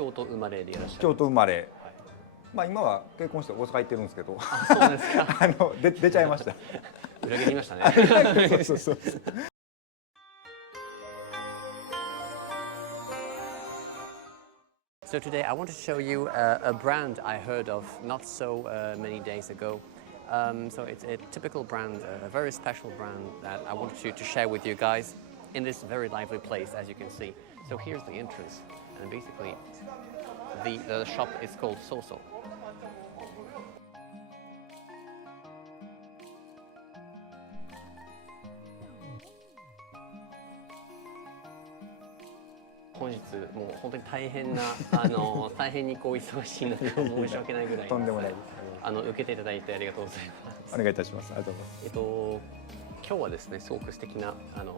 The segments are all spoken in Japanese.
京都生まれでいらっしゃる。京都生まれ。はい、まあ今は結婚して大阪行ってるんですけど、あ、そうですか。出ちゃいました。裏切りましたね。そうそうそう。So today I want to show you a brand I heard of not so many days ago. So it's a typical brand, a very special brand that I want to share with you guys in this very lively place, as you can see. So here's the entrance, and basically the shop is called Soso. 本日もう本当に大変な大変にこう忙しい中申し訳ないぐらいとんでもないです。受けていただいてありがとうございます。お願いいたします。ありがとうございます。今日はですねすごく素敵な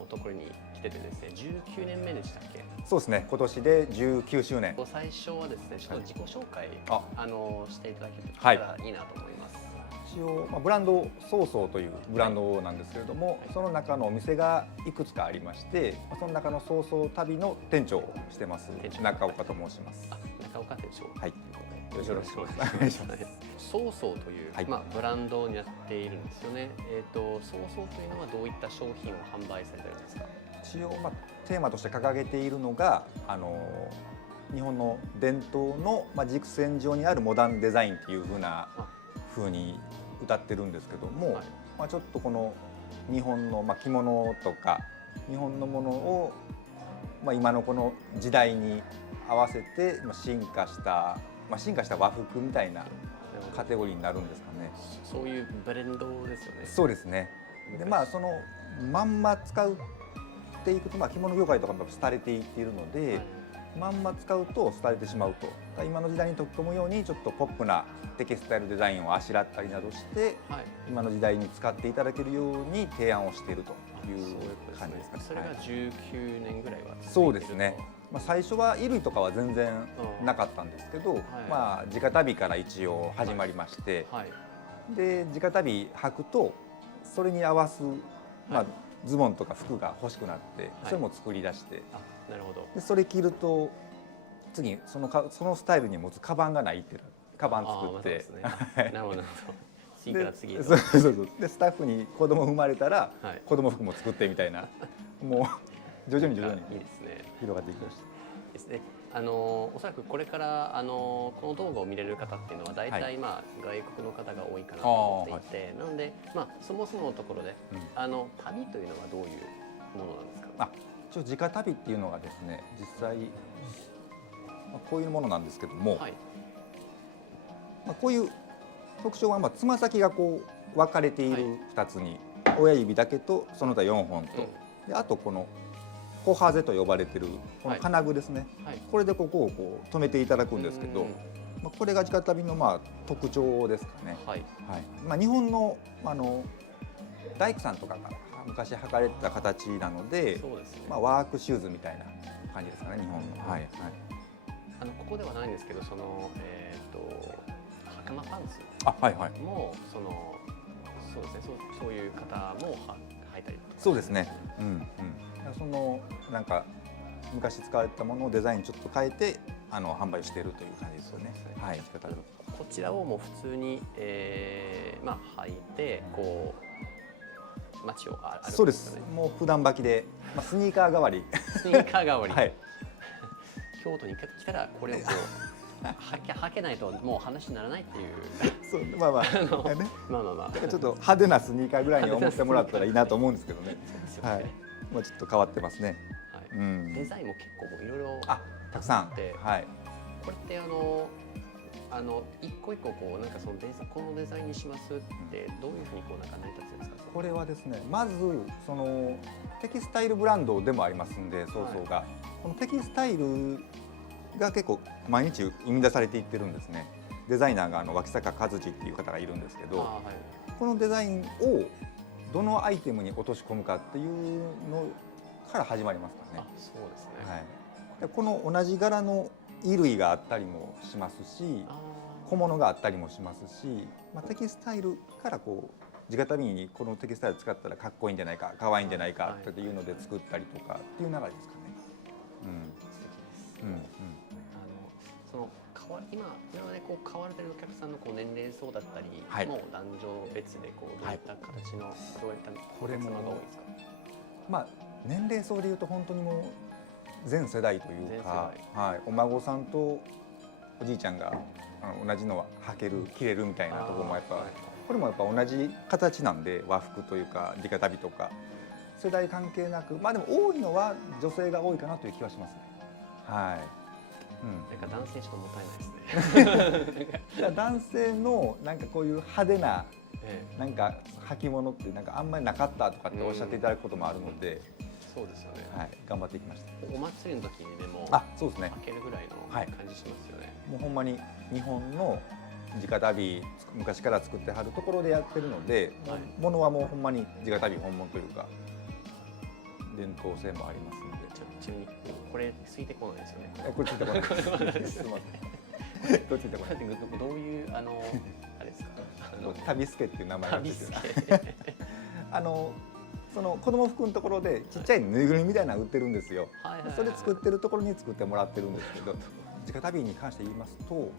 ところに来ててですね19年目でしたっけ？そうですね。今年で19周年。最初はですねちょっと自己紹介していただけたらいいなと思います。一応、ブランドソーソーというブランドなんですけれども、その中のお店がいくつかありまして、その中のソーソー旅の店長をしてます中岡と申します。中岡店長。はい。よろしくお願いします。ソーソーという、ブランドになっているんですよね。ソーソーというのはどういった商品を販売されてるんですか？一応、テーマとして掲げているのが日本の伝統の、軸線上にあるモダンデザインっていう風に歌ってるんですけども、ちょっとこの日本の、着物とか日本のものを、今のこの時代に合わせて進化した和服みたいなカテゴリーになるんですかね。そういうブレンドですよね。そうですね。でそのまんま使っていくと、着物業界とかも廃れていっているので、まんま使うと廃れてしまうと。今の時代に溶け込むようにちょっとポップなテキスタイルデザインをあしらったりなどして、今の時代に使っていただけるように提案をしているという感じですかね。それが19年ぐらいはそうですね。最初は衣類とかは全然なかったんですけど、直旅から一応始まりまして、で直旅履くとそれに合わす、ズボンとか服が欲しくなって、それも作り出して、なるほど。でそれ着ると次そのスタイルに持つカバンがないっていうカバン作って、なるほど。次から次へ。そうでスタッフに子供生まれたら子供服も作ってみたいな、もう徐々にいいですね。広がっていきました。ですね。おそらくこれからこの動画を見れる方っていうのは大体外国の方が多いかなと思っていて、なのでそもそものところで旅というのはどういうものなんですか？一応直旅っていうのがですね、実際こういうものなんですけども、こういう特徴はつま先がこう分かれている2つに、親指だけとその他4本と、であとこのコハゼと呼ばれてるこの金具ですね、これでここをこう止めていただくんですけど、これが直旅の特徴ですかね。日本の大工さんとかが昔履かれてた形なので、ワークシューズみたいな感じですかね、日本の。ここではないんですけど、その袴パンツもそうですね、そういう方も履いたりとか。そうですね。そのなんか昔使われたものをデザインちょっと変えて販売しているという感じですよね。こちらをもう普通に履いてこう街を歩く。そうです。もう普段履きでスニーカー代わり。スニーカー代わり。京都に来たらこれをこう履けないともう話にならないっていう。そう、ちょっと派手なスニーカーぐらいに思ってもらったらいいなと思うんですけどね。ちょっと変わってますね。デザインも結構いろいろたくさん。これって一個一個こうなんかこのデザインにしますってどういうふうにこう成り立つんですか？これはですね、まずそのテキスタイルブランドでもありますんで、ソーソーがこのテキスタイルが結構毎日生み出されていってるんですね。デザイナーが脇坂和二っていう方がいるんですけど、このデザインをどのアイテムに落とし込むかっていうのから始まりますからね。そうですね。この同じ柄の衣類があったりもしますし、小物があったりもしますし、テキスタイルからこう直旅にこのテキスタイル使ったらかっこいいんじゃないか、可愛いんじゃないかっていうので作ったりとかっていう流れですかね。その今までこう買われてるお客さんのこう年齢層だったり、はい、もう男女別でこうどういった形の、どういったお客様が多いですか？まあ年齢層でいうと本当にもう全世代というか、はい、お孫さんとおじいちゃんが同じのは履ける着れるみたいなところもやっぱ、これもやっぱ同じ形なんで、和服というか直旅とか世代関係なく、まあでも多いのは女性が多いかなという気はしますね。はい。なんか男性ちょっともったいないですね。男性のなんかこういう派手ななんか履物ってなんかあんまりなかったとかっておっしゃっていただくこともあるので、そうですよね。はい、頑張っていきました。お祭りの時にでもそうですね。履けるぐらいの感じしますよね。もうほんまに日本の直旅昔から作ってはるところでやってるので、ものはもうほんまに直旅本物というか伝統性もありますので。ちなみにこれついてこないですよね。これついてこない。すみません。これついてこない。どういうあれですか。旅助っていう名前なんですよ。旅助。その子供服のところでちっちゃいぬいぐるみみたいなの売ってるんですよ。それ作ってるところに作ってもらってるんですけど、直旅に関して言いますと、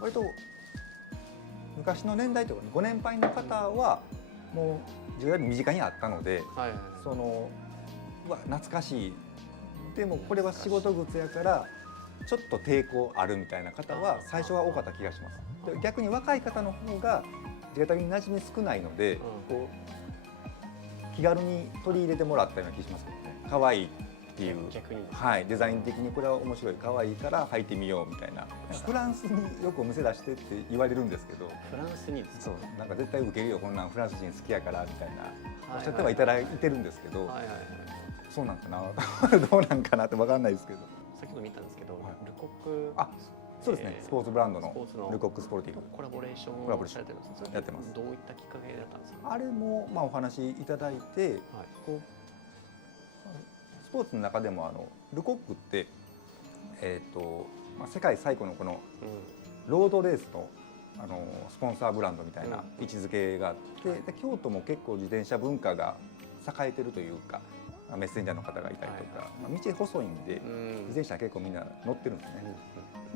割と昔の年代とかご年配の方はもう直旅身近にあったので、その懐かしい、でもこれは仕事靴やからちょっと抵抗あるみたいな方は最初は多かった気がします。で逆に若い方の方が直旅に馴染み少ないので、こう気軽に取り入れてもらったような気がしますけどね。可愛いっていう、はい、デザイン的にこれは面白い、可愛いから履いてみようみたいな。フランスによくお店出してって言われるんですけど、フランスにですか？そう、なんか絶対ウケるよこんなんフランス人好きやからみたいなおっしゃってはいただいてるんですけど、そうなんかなどうなんかなって分かんないですけど。先ほど見たんですけど、ルコック、そうですね、スポーツブランドのルコックスポルティブコラボレーションをされてるんですか？やってます。どういったきっかけだったんですか？あれもお話いただいて、こうスポーツの中でもルコックって世界最古のこのロードレースのスポンサーブランドみたいな位置づけがあって、で京都も結構自転車文化が栄えてるというか、メッセンジャーの方がいたりとか、道細いんで自転車結構みんな乗ってるんですね。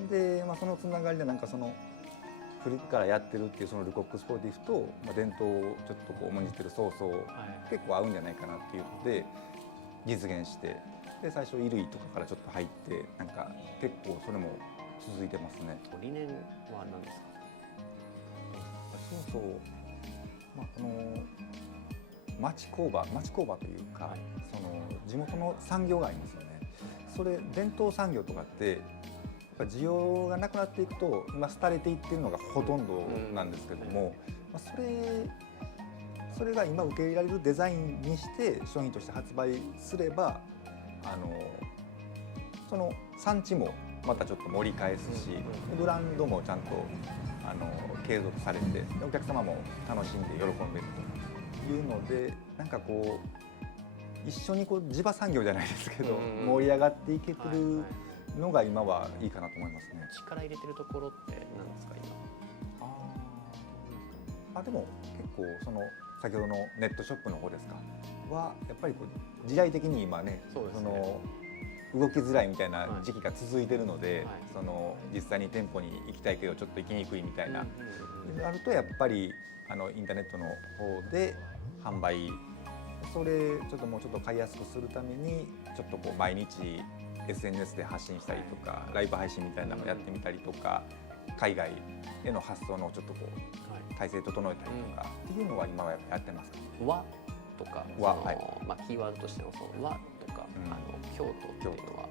で、そのつながりでなんかその古くからやってるっていうそのルコックスポーティフと、伝統をちょっとこう重んじてるソースを結構合うんじゃないかなっていうので実現して、で最初衣類とかからちょっと入って、なんか結構それも続いてますね。理念は何ですか？そう、この町工場というか、その地元の産業がありますよね。それ伝統産業とかって需要がなくなっていくと今廃れていってるのがほとんどなんですけども、それが今受け入れられるデザインにして商品として発売すれば、その産地もまたちょっと盛り返すし、ブランドもちゃんと継続されて、お客様も楽しんで喜んでいるというので、なんかこう一緒にこう地場産業じゃないですけど盛り上がっていけてるのが今はいいかなと思いますね。力入れてるところって何ですか今？でも結構その先ほどのネットショップの方ですかはやっぱりこう時代的に今ね、その動きづらいみたいな時期が続いてるので、その実際に店舗に行きたいけどちょっと行きにくいみたいなあると、やっぱりインターネットの方で販売、それちょっともうちょっと買いやすくするためにちょっとこう毎日SNS で発信したりとか、ライブ配信みたいなのをやってみたりとか、海外への発想のちょっとこう体制整えたりとかっていうのは今はやってます。和とか、キーワードとしてのその和とか、京都っていうのは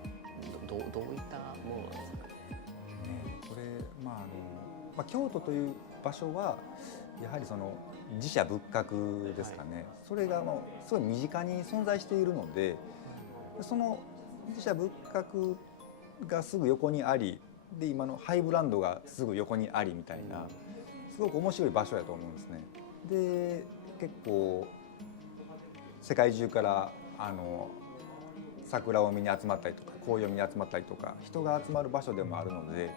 どういったものなんですか？これ京都という場所はやはりその寺社仏閣ですかね。それがもうすごい身近に存在しているので、その寺社仏閣がすぐ横にあり、で今のハイブランドがすぐ横にありみたいな、すごく面白い場所やと思うんですね。で結構世界中から桜を見に集まったりとか、紅葉見に集まったりとか、人が集まる場所でもあるので、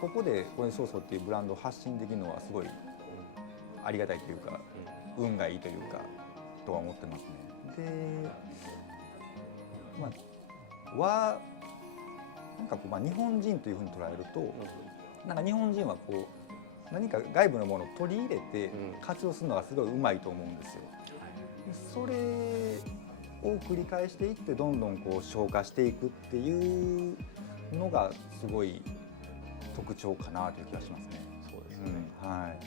ここでこれソーソーっていうブランドを発信できるのはすごいありがたいというか、運がいいというかとは思ってますね。で和なんかこう、まあ、日本人というふうに捉えると、なんか日本人はこう何か外部のものを取り入れて活用するのがすごいうまいと思うんですよ。それを繰り返していってどんどんこう消化していくっていうのがすごい特徴かなという気がしますね。そうですね、はい。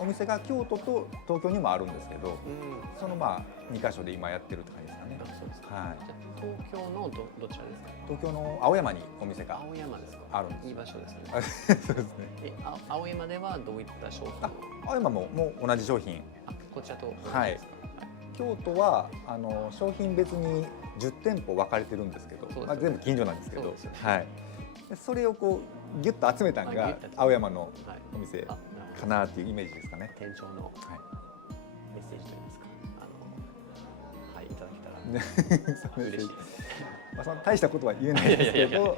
お店が京都と東京にもあるんですけど、そのまあ2カ所で今やってるって感じですかね。そうですか。はい。じゃあ東京のどちらですか？東京の青山にお店が青山ですか？あるんです。いい場所ですね。そうですね。青山ではどういった商品を？青山も同じ商品。こちらと同じですか？はい。京都は商品別に10店舗分かれてるんですけど、まあ、全部近所なんですけど、はい。それをこうギュッと集めたのが青山のお店かなっていうイメージですかね。店長のメッセージといいますか、はい、いただけたら嬉しいです。まあその大したことは言えないですけど、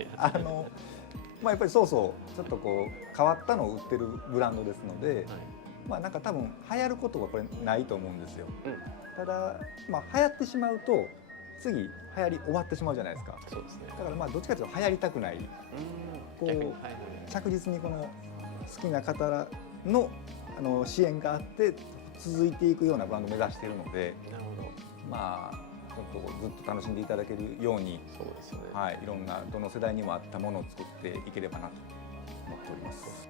まあやっぱりそうそうちょっとこう変わったのを売ってるブランドですので、まあなんか多分流行ることはこれないと思うんですよ。ただまあ流行ってしまうと次流行り終わってしまうじゃないですか。そうですね。だからまあどっちかというと流行りたくない。こう着実にこの好きな方らの支援があって続いていくようなブランドを目指しているので、なるほど。まあちょっとずっと楽しんでいただけるように、そうですよね。はい、いろんなどの世代にも合ったものを作っていければなと思っております。